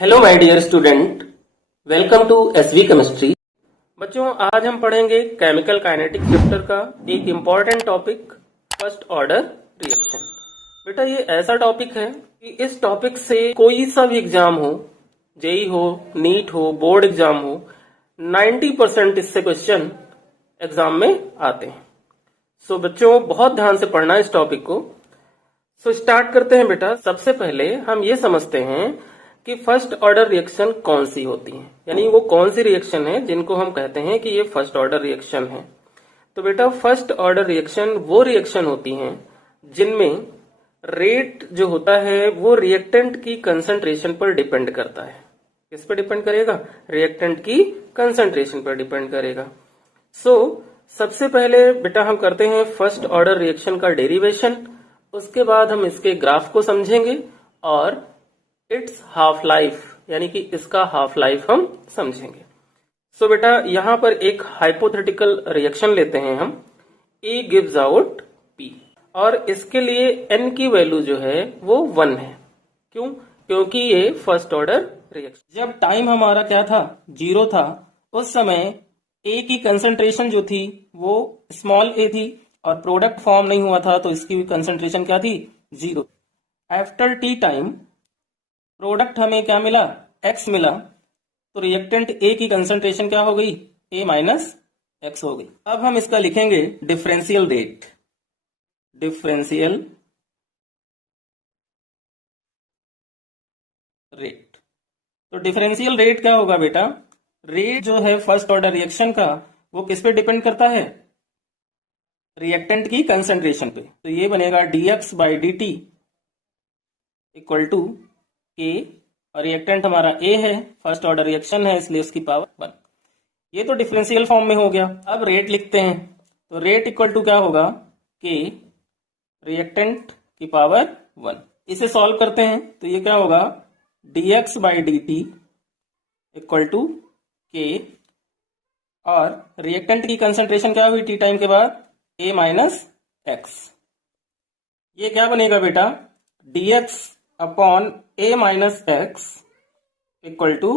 Hello my dear student, welcome to SV chemistry. बच्चों, आज हम पढ़ेंगे केमिकल काइनेटिक्स चैप्टर का एक important topic, first order reaction. बेटा, ये ऐसा टॉपिक है कि इस टॉपिक से कोई सा भी एग्जाम हो, जेई हो, नीट हो, बोर्ड एग्जाम हो, 90% इससे क्वेश्चन एग्जाम में आते हैं। सो बच्चों, बहुत ध्यान से पढ़ना इस टॉपिक को। सो स्टार्ट करते हैं बेटा। सबसे पहले हम ये समझते हैं कि फर्स्ट ऑर्डर रिएक्शन कौन सी होती है, यानी वो कौन सी रिएक्शन है जिनको हम कहते हैं कि ये फर्स्ट ऑर्डर रिएक्शन है। तो बेटा, फर्स्ट ऑर्डर रिएक्शन वो रिएक्शन होती हैं जिनमें रेट जो होता है वो रिएक्टेंट की कंसंट्रेशन पर डिपेंड करता है। किस पर डिपेंड करेगा? रिएक्टेंट की कंसंट्रेशन पर डिपेंड करेगा। सबसे पहले बेटा हम करते हैं फर्स्ट ऑर्डर रिएक्शन का डेरिवेशन। उसके बाद हम इसके ग्राफ को समझेंगे और इट्स हाफ लाइफ, यानी कि इसका हाफ लाइफ हम समझेंगे। बेटा, यहां पर एक हाइपोथेटिकल रिएक्शन लेते हैं हम। ए गिव्स आउट पी और इसके लिए एन की वैल्यू जो है वो 1 है। क्यों? क्योंकि ये फर्स्ट ऑर्डर रिएक्शन। जब टाइम हमारा क्या था? 0 था, उस समय ए की कंसंट्रेशन जो थी वो स्मॉल ए थी और प्रोडक्ट फॉर्म नहीं हुआ था, तो इसकी कंसंट्रेशन क्या थी? 0। आफ्टर टी टाइम प्रोडक्ट हमें क्या मिला? x मिला, तो रिएक्टेंट A की कंसंट्रेशन क्या हो गई? A माइनस एक्स हो गई। अब हम इसका लिखेंगे डिफरेंशियल रेट। डिफरेंशियल रेट, तो डिफरेंशियल रेट क्या होगा बेटा? रेट जो है फर्स्ट ऑर्डर रिएक्शन का वो किस पे डिपेंड करता है? रिएक्टेंट की कंसंट्रेशन पे। तो ये बनेगा dx by d t equal to k, और रिएक्टेंट हमारा ए है, फर्स्ट ऑर्डर रिएक्शन है इसलिए उसकी पावर 1। ये तो डिफरेंशियल फॉर्म में हो गया। अब रेट लिखते हैं, तो रेट इक्वल टू क्या होगा? के रिएक्टेंट की पावर 1। इसे सॉल्व करते हैं तो ये क्या होगा? dx by d t equal to k, और रिएक्टेंट की कंसंट्रेशन क्या हुई टी टाइम के बाद? a minus x. ये क्या बनेगा बेटा? dx upon a minus x equal to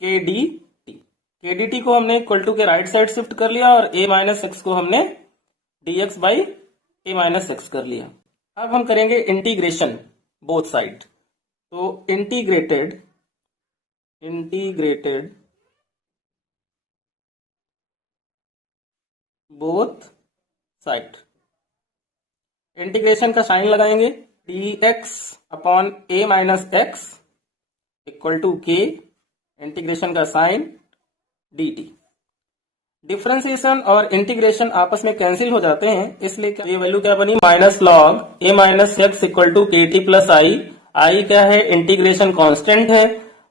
k d t. K d t को हमने equal to k right side shift कर लिया और a माइनस एक्स को हमने dx by a minus x कर लिया। अब हम करेंगे इंटीग्रेशन बोथ साइड। तो इंटीग्रेटेड बोथ साइड, इंटीग्रेशन का साइन लगाएंगे। dx upon a minus x equal to k, integration का साइन dt। डिफरेंशिएशन और इंटीग्रेशन आपस में कैंसिल हो जाते हैं, इसलिए ये वैल्यू क्या बनी? Minus log a minus x equal to k t plus I. I क्या है? इंटीग्रेशन कांस्टेंट है।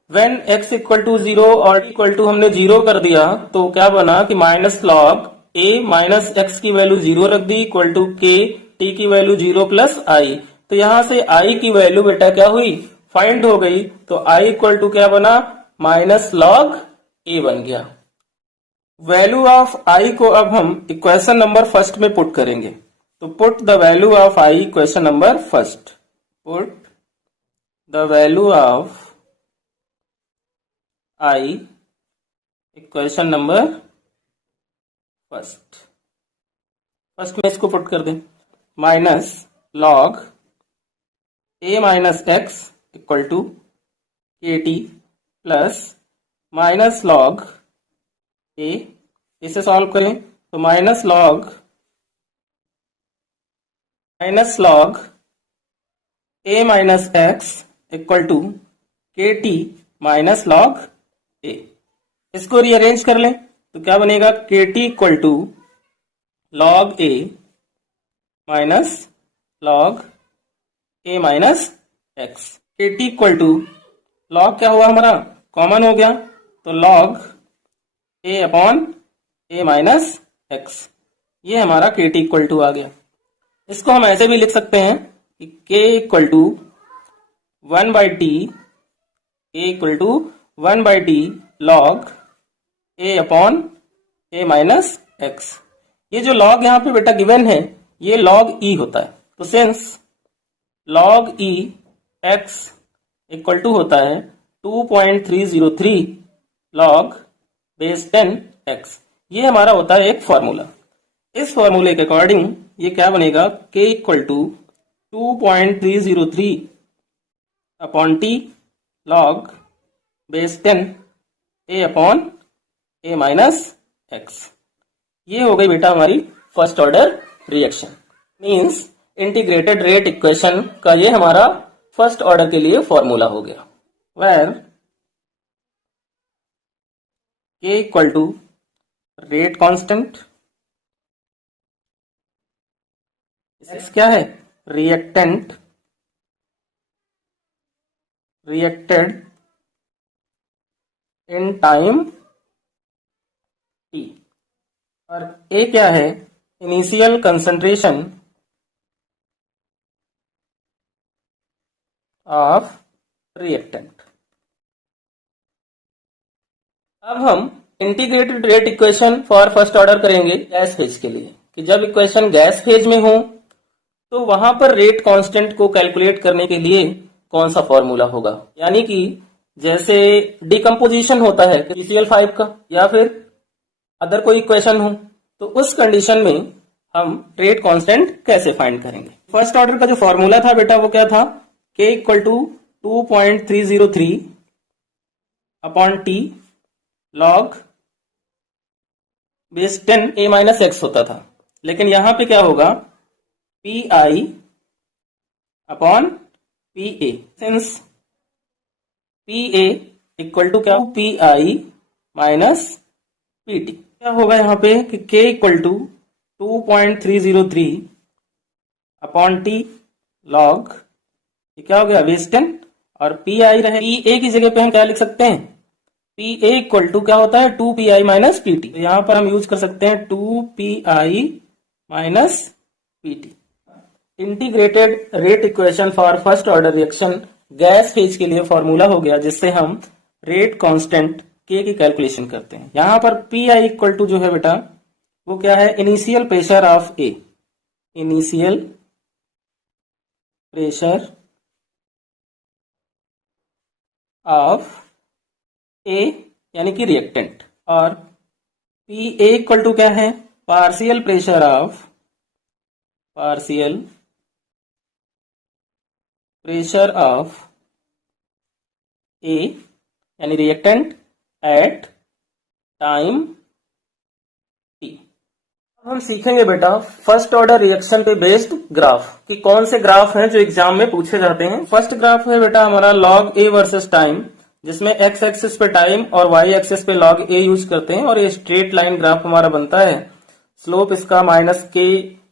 व्हेन x इक्वल टू 0 और इक्वल टू हमने 0 कर दिया तो क्या बना कि minus log a minus x की वैल्यू 0 रख दी इक्वल टू के, t की वैल्यू 0 प्लस आई। तो यहां से i की वैल्यू बेटा क्या हुई? फाइंड हो गई। तो i इक्वल टू क्या बना? माइनस लॉग a बन गया। वैल्यू ऑफ i को अब हम इक्वेशन नंबर फर्स्ट में पुट करेंगे। तो put the value of i equation number first. Put the value of i equation number first में इसको पुट कर दें। Minus log a minus x equal to k t plus minus log a, इसे solve करें तो minus log a minus x equal to k t minus log a। इसको rearrange कर लें तो क्या बनेगा? K t equal to log a minus log a minus x. K t equal to log क्या हुआ हमारा? कॉमन हो गया, तो log a upon a minus x. ये हमारा के टी इक्वल टू आ गया। इसको हम ऐसे भी लिख सकते हैं कि k equal to 1 by t, a equal to 1 by t log a upon a minus x. ये जो लॉग यहाँ पे बेटा गिवन है ये लॉग e होता है। तो since log e x equal to होता है 2.303 log बेस 10x। ये हमारा होता है एक फॉर्मूला। इस फॉर्मूले के अकॉर्डिंग ये क्या बनेगा, k equal to 2.303 upon t log base 10 a upon a minus x। ये हो गई बेटा हमारी first order reaction. Means integrated rate equation का ये हमारा फर्स्ट ऑर्डर के लिए फॉर्मूला हो गया। Where k equal to rate constant, x क्या है, reactant, reacted in time t, और a क्या है, इनिशियल कंसंट्रेशन ऑफ रिएक्टेंट। अब हम integrated rate equation for first order करेंगे गैस फेज के लिए, कि जब इक्वेशन गैस फेज में हो तो वहां पर रेट कांस्टेंट को कैलकुलेट करने के लिए कौन सा फॉर्मूला होगा। यानी कि जैसे डिकम्पोजिशन होता है CCl5 का, या फिर अदर कोई इक्वेशन हो, तो उस कंडीशन में हम रेट कांस्टेंट कैसे फाइंड करेंगे। फर्स्ट ऑर्डर का जो फॉर्मूला था बेटा वो क्या था, k equal to 2.303 upon t log base 10 a minus x होता था। लेकिन यहां पे क्या होगा, pi upon pa, since pa equal to क्या, pi माइनस pt। क्या होगा यहाँ पे कि k equal to 2.303 upon t log, ये क्या हो गया, बेस 10, और pi रहे, pa की जगह पे हम क्या लिख सकते हैं, pa इक्वल टू क्या होता है, 2pi माइनस pt। तो यहां पर हम यूज कर सकते हैं 2pi minus pt। Integrated rate equation for first order reaction gas phase के लिए फॉर्मूला हो गया, जिससे हम रेट कांस्टेंट k की कैलकुलेशन करते हैं। यहां पर pi इक्वल टू जो है बेटा वो क्या है, initial pressure of a, initial pressure of a यानी कि रिएक्टेंट, और pa इक्वल टू क्या है, partial pressure of, partial pressure of a यानी रिएक्टेंट एट टाइम t। अब हम सीखेंगे बेटा फर्स्ट ऑर्डर रिएक्शन पे बेस्ड ग्राफ, कि कौन से ग्राफ हैं जो एग्जाम में पूछे जाते हैं। फर्स्ट ग्राफ है बेटा हमारा log a वर्सेस टाइम, जिसमें x एक्सिस पे टाइम और y एक्सिस पे log a यूज करते हैं, और ये स्ट्रेट लाइन ग्राफ हमारा बनता है। स्लोप इसका माइनस k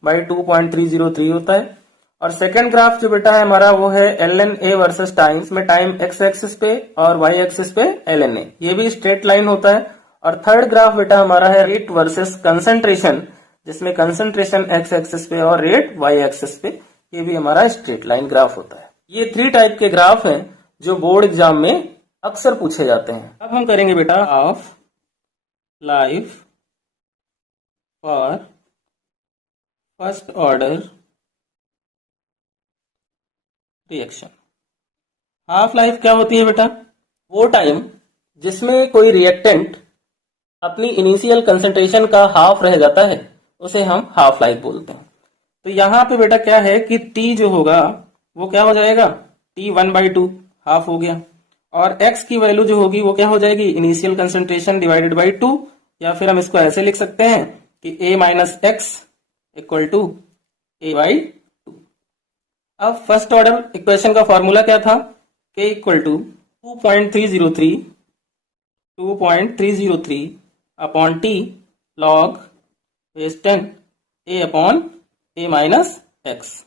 बाई 2.303 होता है। और सेकंड ग्राफ जो बेटा है हमारा वो है ln a वर्सेस टाइम, में टाइम x एक्सिस पे और y एक्सिस पे ln a, ये भी स्ट्रेट लाइन होता है। और थर्ड ग्राफ बेटा हमारा है रेट वर्सेस कंसंट्रेशन, जिसमें कंसंट्रेशन x एक्सिस पे और रेट y एक्सिस पे, ये भी हमारा स्ट्रेट लाइन ग्राफ होता है। ये 3 टाइप के ग्राफ हैं जो बोर्ड एग्जाम में अक्सर पूछे जाते हैं। अब हम करेंगे बेटा of life for first order reaction. Half life क्या होती है बेटा, वो टाइम जिसमें कोई रिएक्टेंट अपनी इनिशियल कंसंट्रेशन का हाफ रह जाता है, उसे हम हाफ लाइफ बोलते हैं। तो यहां पे बेटा क्या है कि t जो होगा वो क्या हो जाएगा, t 1/2 हाफ हो गया, और x की वैल्यू जो होगी वो क्या हो जाएगी, इनिशियल कंसंट्रेशन डिवाइडेड बाई 2, या फिर हम इसको ऐसे लिख सकते हैं कि a minus x equal to a/2। अब फर्स्ट ऑर्डर इक्वेशन का फॉर्मूला क्या था, k equal to 2.303 upon t log base 10 a upon a minus x.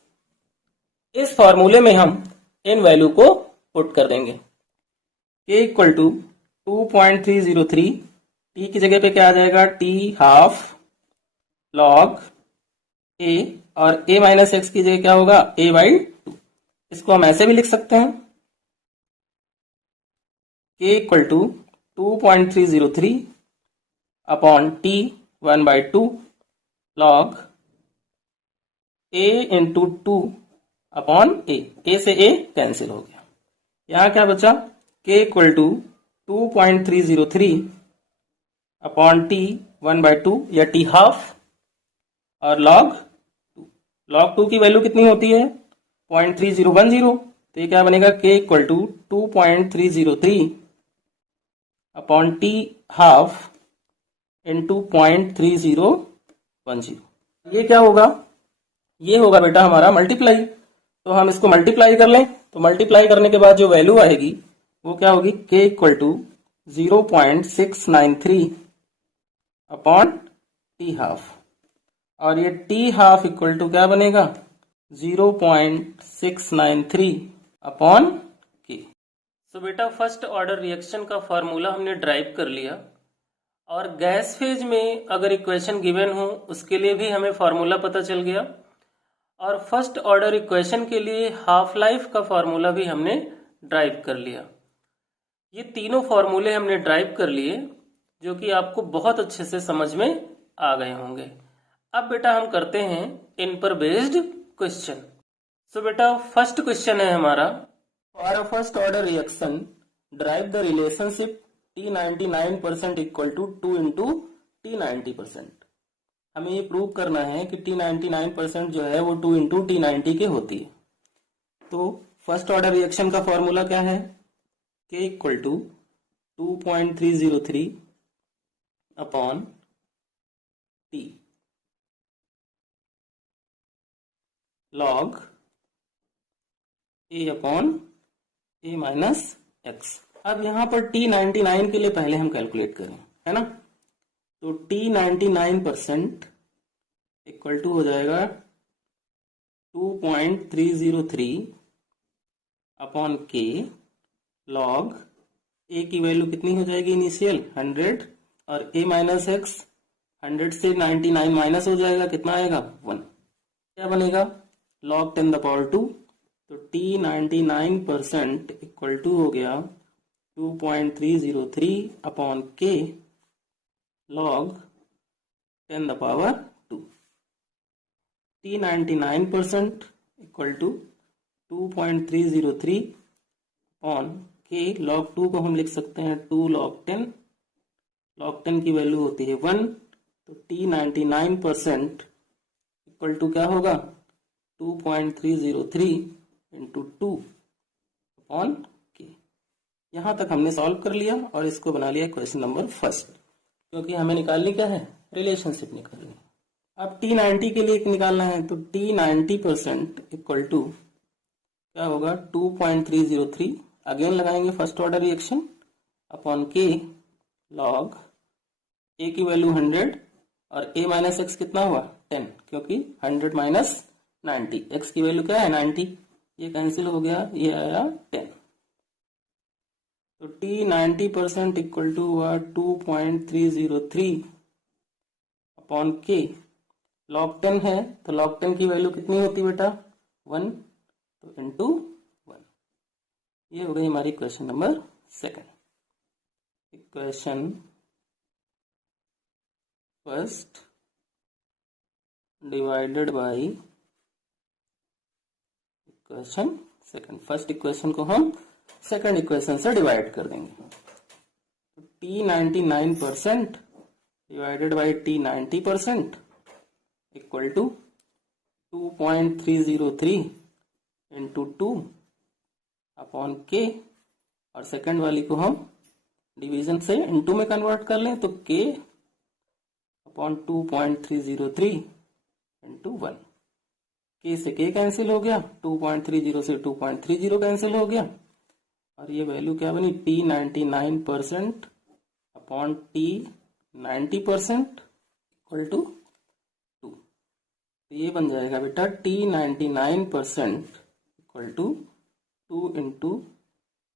इस फॉर्मूले में हम इन वैल्यू को पुट कर देंगे। k इक्वल टू 2.303, t की जगह पे क्या आ जाएगा, t हाफ log a, और a माइनस एक्स की जगह क्या होगा, a/2। इसको हम ऐसे भी लिख सकते हैं, k equal to 2.303 upon t 1/2 log a into 2 upon a से a कैंसिल हो गया। यहां क्या बचा, K equal to 2.303 upon T 1/2 या T हाफ और log 2 की वैल्यू कितनी होती है 0.3010। तो ये क्या बनेगा K equal to 2.303 upon T half into 0.3010। ये क्या होगा, ये होगा बेटा हमारा मल्टीप्लाई। तो हम इसको मल्टीप्लाई कर लें, तो मल्टीप्लाई करने के बाद जो वैल्यू आएगी वो क्या होगी K equal to 0.693 upon T half, और ये T हाफ इक्वल टू क्या बनेगा 0.693 अपॉन K। सो बेटा फर्स्ट ऑर्डर रिएक्शन का फॉर्मूला हमने ड्राइव कर लिया, और गैस फेज में अगर इक्वेशन गिवन हो उसके लिए भी हमें फॉर्मूला पता चल गया, और फर्स्ट ऑर्डर इक्वेशन के लिए हाफ लाइफ का फॉर्मूला भी हमने ड्राइव कर लिया। ये तीनों फॉर्मूले हमने ड्राइव कर लिए जो कि आपको बहुत अच्छे से समझ में आ गए होंगे। अब बेटा हम करते हैं इन पर बेस्ड क्वेश्चन। सो बेटा फर्स्ट क्वेश्चन है हमारा, for a first order reaction derive the relationship T99% equal to 2 into T90%। हमें ये प्रूव करना है कि T99% जो है वो 2 इंटू T90 के होती है। तो फर्स्ट ऑर्डर रिएक्शन का फॉर्मूला क्या है, K equal to 2.303 upon T log A upon A minus x. अब यहाँ पर T99 के लिए पहले हम कैलकुलेट करें, है ना। तो T99% इक्वल टू हो जाएगा 2.303 अपॉन K लॉग A की वैल्यू कितनी हो जाएगी इनिशियल 100, और A माइनस एक्स 100 से 99 माइनस हो जाएगा, कितना आएगा 1। क्या बनेगा log 10 द पावर 2। तो T99% इक्वल टू हो गया 2.303 upon K log 10 the power 2। T99% equal to 2.303 upon K log 2 को हम लिख सकते हैं 2 log 10। log 10 की वैल्यू होती है 1। तो T99% इक्वल टू क्या होगा 2.303 इंटू 2 अपॉन K। यहां तक हमने सॉल्व कर लिया और इसको बना लिया क्वेश्चन नंबर फर्स्ट, क्योंकि हमें निकालनी क्या है रिलेशनशिप निकालनी है। अब T90 के लिए निकालना है, तो T90% इक्वल टू क्या होगा 2.303, अगेन लगाएंगे first order reaction upon K log A की वैल्यू 100 और A माइनस एक्स कितना हुआ 10, क्योंकि 100 माइनस 90, x की वैल्यू क्या है 90, ये कैंसिल हो गया, ये आया 10। तो T90% इक्वल टू हुआ 2.303 अपॉन K log 10 है, तो log 10 की वैल्यू कितनी होती बेटा 1, तो इंटू 1। ये हो गई हमारी question number second. Equation first divided by equation second. First equation को हम सेकंड इक्वेशन से डिवाइड कर देंगे। तो T99% divided by T90% equal to 2.303 into 2 upon K, और सेकंड वाली को हम डिवीजन से इनटू में कन्वर्ट कर लें, तो K अपॉन 2.303 इंटू 1। K से K कैंसिल हो गया, 2.30 से 2.30 कैंसिल हो गया, और ये वैल्यू क्या बनी T99% upon T90% equal to 2। तो ये बन जाएगा बेटा T99% equal to 2 into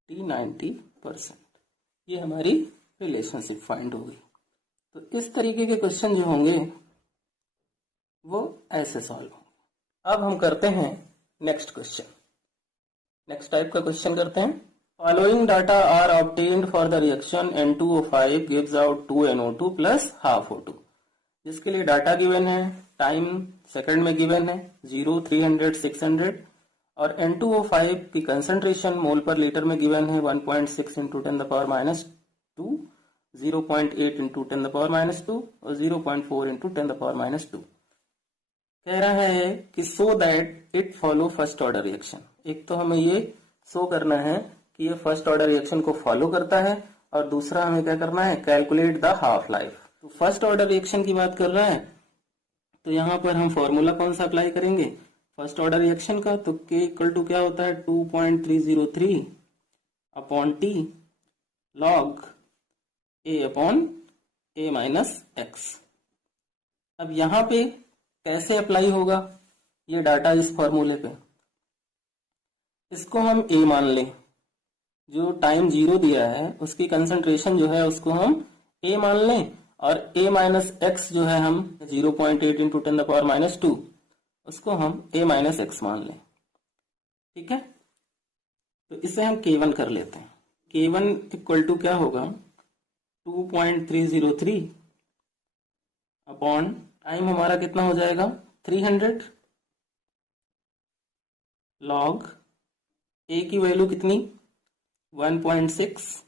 T90%। ये हमारी रिलेशनशिप फाइंड हो गई। तो इस तरीके के क्वेश्चन जो होंगे वो ऐसे सॉल्व होंगे। अब हम करते हैं नेक्स्ट क्वेश्चन। नेक्स्ट टाइप का क्वेश्चन करते हैं। Following data are obtained for the reaction N2O5 gives out 2NO2 plus half O2। जिसके लिए डाटा गिवन है, टाइम सेकंड में गिवन है 0, 300, 600, और N2O5 की कंसंट्रेशन मोल पर लीटर में गिवन है 1.6 into 10 the power minus 2, 0.8 into 10 the power minus 2 और 0.4 इंटू 10 द पावर माइनस 2। कह रहा है कि so that it follow first order reaction. एक तो हमें ये शो करना है कि ये फर्स्ट ऑर्डर रिएक्शन को फॉलो करता है, और दूसरा हमें क्या करना है, कैलकुलेट द हाफ लाइफ। तो फर्स्ट ऑर्डर रिएक्शन की बात कर रहा है, तो यहाँ पर हम फॉर्मूला कौन सा अप्लाई करेंगे फर्स्ट ऑर्डर रिएक्शन का। तो K इक्वल टू क्या होता है 2.303 upon T log A upon A minus x. अब यहाँ पे कैसे अप्लाई होगा ये डाटा इस फॉर्मूले पे, इसको हम A मान लें, जो टाइम 0 दिया है उसकी कंसंट्रेशन जो है उसको हम A मान लें, और A माइनस एक्स जो है हम 0.8 इंटू 10 द पावर माइनस 2 उसको हम A माइनस एक्स मान लें। ठीक है, तो इसे हम K1 कर लेते हैं। K1 इक्वल टू क्या होगा 2.303 अपॉन टाइम हमारा कितना हो जाएगा 300 लॉग A की वैल्यू कितनी 1.6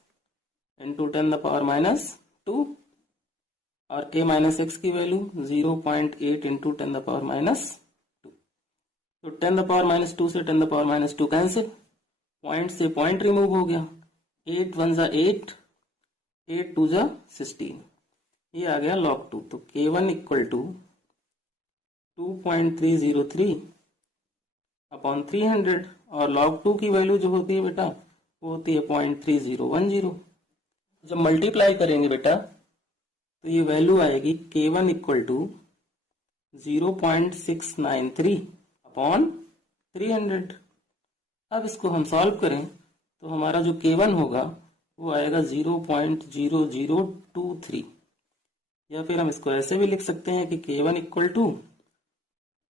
इंटू 10 द पावर माइनस 2 और A माइनस एक्स की value 0.8 into 10 the power minus 2। तो 10 द पावर माइनस 2 से 10 the power minus 2 cancel, point से पॉइंट रिमूव हो गया, 8 1 जा 8, 8 2 जा 16, ये आ गया log 2। तो K1 इक्वल टू 2.303 अपॉन 300, और log 2 की वैल्यू जो होती है बेटा वो होती है 0.3010। जब मल्टीप्लाई करेंगे बेटा तो ये वैल्यू आएगी K1 इक्वल टू 0.693 अपॉन 300। अब इसको हम सॉल्व करें तो हमारा जो K1 होगा वो आएगा 0.0023, या फिर हम इसको ऐसे भी लिख सकते हैं कि K1 इक्वल टू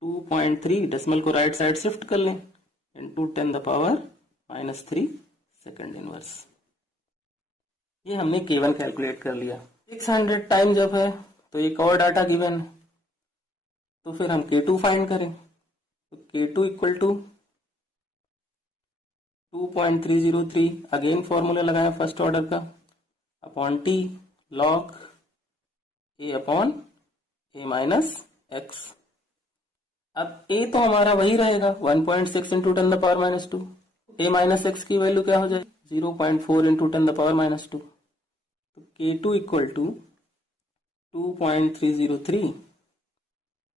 2.3, डेसिमल को राइट साइड शिफ्ट कर लें, into 10 the power minus 3 second inverse. ये हमने K1 कैलकुलेट कर लिया। 600 टाइम जब है तो एक और डाटा गिवन है, तो फिर हम K2 फाइंड करें। तो K2 equal to 2.303, again formula लगाएं फर्स्ट ऑर्डर का, upon T log A upon A minus x. अब A तो हमारा वही रहेगा 1.6 into 10 the power minus 2, A minus x की वैल्यू क्या हो जाएगी 0.4 इंटू 10 द पावर माइनस 2। तो K2 equal to 2.303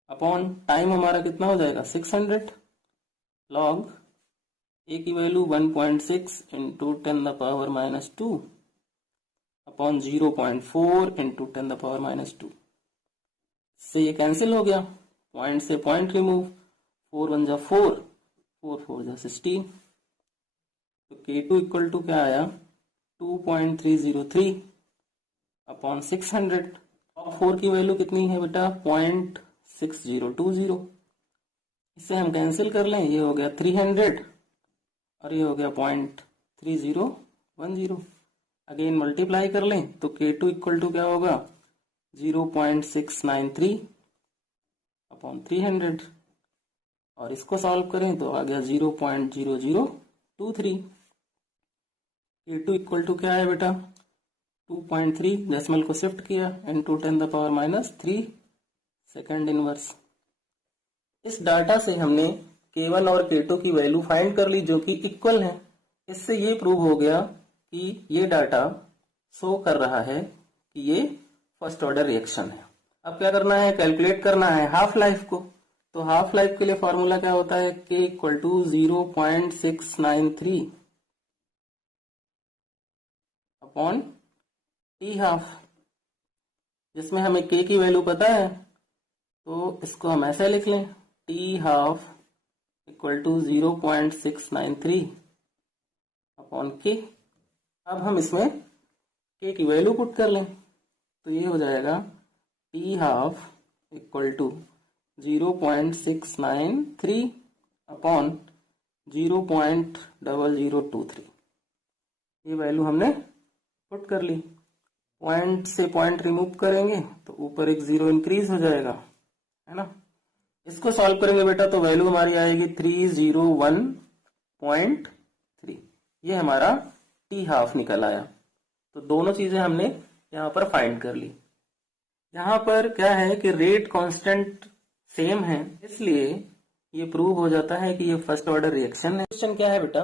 upon time हमारा कितना हो जाएगा 600 लॉग A की value 1.6 into 10 the power minus 2 upon 0.4 into 10 the power minus 2। से ये कैंसिल हो गया, पॉइंट से पॉइंट रिमूव, 4 1 जा 4, 4 4 जा 16। तो K2 इक्वल टू क्या आया 2.303 अपॉन 600। और 4 की वैल्यू कितनी है बेटा 0.6020, इसे हम कैंसिल कर लें, ये हो गया 300 और ये हो गया 0.3010। अगेन मल्टीप्लाई कर लें तो K2 इक्वल टू क्या होगा 0.693 अपॉन 300, और इसको सॉल्व करें तो आ गया 0.0023। K2 इक्वल टू क्या है बेटा 2.3, डेसिमल को शिफ्ट किया, into 10 the power minus 3 second inverse. इस डाटा से हमने K1 और K2 की वैल्यू फाइंड कर ली जो कि इक्वल है। इससे ये प्रूव हो गया कि ये डाटा शो कर रहा है कि ये फर्स्ट ऑर्डर रिएक्शन है। अब क्या करना है, कैलकुलेट करना है हाफ लाइफ को। तो हाफ लाइफ के लिए फॉर्मूला क्या होता है K equal to 0.693 upon T half, जिसमें हमें K की वैल्यू पता है तो इसको हम ऐसे लिख लें T half equal to 0.693 upon K। अब हम इसमें K की वैल्यू पुट कर लें तो ये हो जाएगा T half equal to 0.693 upon 0.0023। ये वैल्यू हमने पुट कर ली। पॉइंट से पॉइंट रिमूव करेंगे तो ऊपर एक 0 इंक्रीज हो जाएगा, है ना। इसको सॉल्व करेंगे बेटा तो वैल्यू हमारी आएगी 301 0.3, ये हमारा टी हाफ निकल आया। तो दोनों चीजें हमने यहाँ पर फाइंड कर ली। यहाँ पर क्या है कि रेट कांस्टेंट सेम है, इसलिए ये प्रूव हो जाता है कि ये फर्स्ट ऑर्डर रिएक्शन है। क्वेश्चन क्या है बेटा,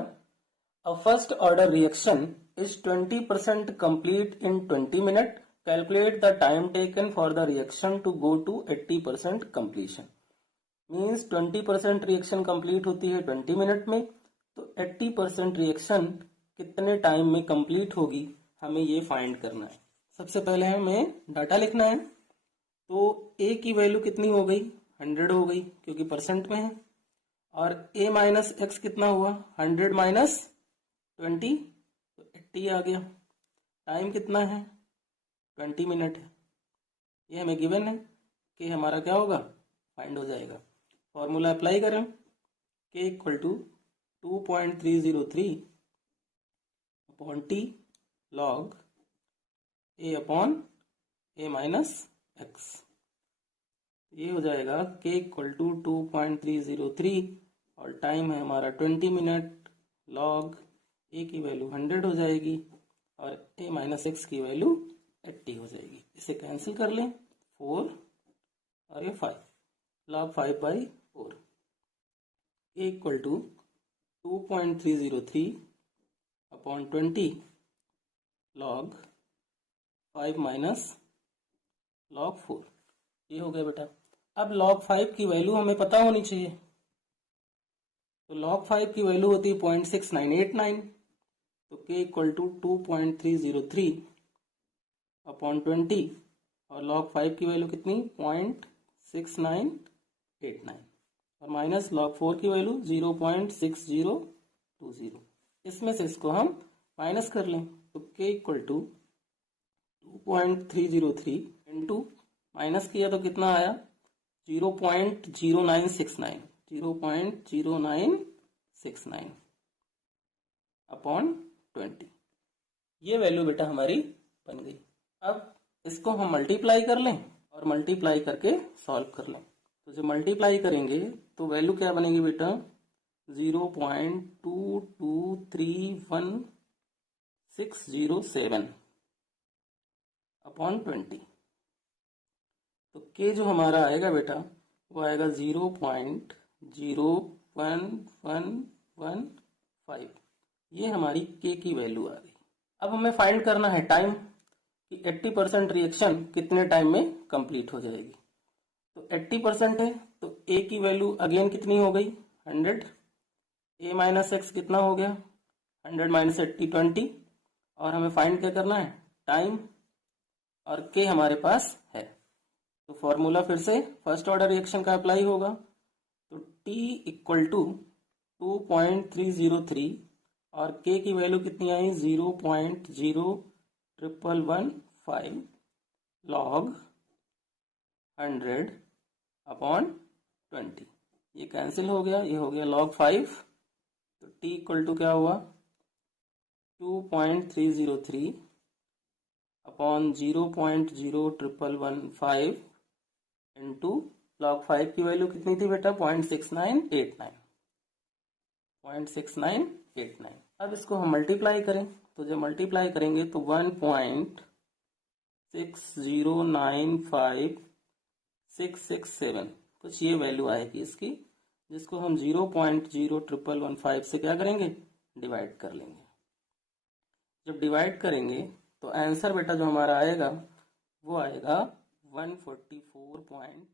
अ first order reaction is 20% complete in 20 minutes. Calculate the time taken for the reaction to go to 80% completion. Means 20% reaction complete होती है 20 मिनट में, तो 80% रिएक्शन कितने टाइम में कंप्लीट होगी, हमें ये फाइंड करना है। सबसे पहले हमें डाटा लिखना है। तो ए की वैल्यू कितनी हो गई, 100 हो गई क्योंकि परसेंट में है, और a माइनस एक्स कितना हुआ, 100 माइनस 20, तो 80 आ गया। टाइम कितना है, 20 मिनट है। ये हमें गिवन है कि हमारा क्या होगा, फाइंड हो जाएगा। फॉर्मूला अप्लाई करें, k equal to 2.303 upon t log a upon a minus x. ये हो जाएगा k इक्वल टू 2.303 और टाइम है हमारा 20 मिनट, लॉग a की वैल्यू 100 हो जाएगी और a माइनस एक्स की वैल्यू 80 हो जाएगी। इसे कैंसिल कर लें, 4 और ये 5, log 5/4 a equal to 2.303 upon 20 log 5 minus log 4। ये हो गया बेटा। अब log 5 की वैल्यू हमें पता होनी चाहिए, तो log 5 की वैल्यू होती है 0.6989, तो k इक्वल टू 2.303 अपॉन 20 और log 5 की वैल्यू कितनी 0.6989 और माइनस log 4 की वैल्यू 0.6020। इसमें से इसको हम माइनस कर लें, तो k equal to 2.303 into minus किया तो कितना आया 0.0969 अपॉन 20। ये वैल्यू बेटा हमारी बन गई। अब इसको हम मल्टीप्लाई कर लें और मल्टीप्लाई करके सॉल्व कर लें। तो जब मल्टीप्लाई करेंगे तो वैल्यू क्या बनेगी बेटा 0.223167 अपॉन 20। तो k जो हमारा आएगा बेटा वो आएगा 0.01115। ये हमारी k की वैल्यू आ गई। अब हमें फाइंड करना है टाइम कि 80% रिएक्शन कितने टाइम में कंप्लीट हो जाएगी। तो 80% है तो a की वैल्यू अगेन कितनी हो गई 100, a माइनस एक्स कितना हो गया 100 माइनस 80 20, और हमें फाइंड क्या करना है टाइम, और k हमारे पास है। तो फॉर्मूला फिर से फर्स्ट ऑर्डर रिएक्शन का अप्लाई होगा, तो t इक्वल टू 2.303 और k की वैल्यू कितनी आई 0.0115 लॉग 100 अपॉन 20। ये कैंसिल हो गया, ये हो गया log 5, तो t इक्वल टू क्या हुआ 2.303 अपॉन 0.0115 इंटू log 5 की वैल्यू कितनी थी बेटा 0.6989। अब इसको हम मल्टीप्लाई करें, तो जब मल्टीप्लाई करेंगे तो 1.6095667 कुछ ये वैल्यू आएगी इसकी, जिसको हम 0.0115 से क्या करेंगे डिवाइड कर लेंगे। जब डिवाइड करेंगे तो आंसर बेटा जो हमारा आएगा वो आएगा 144.3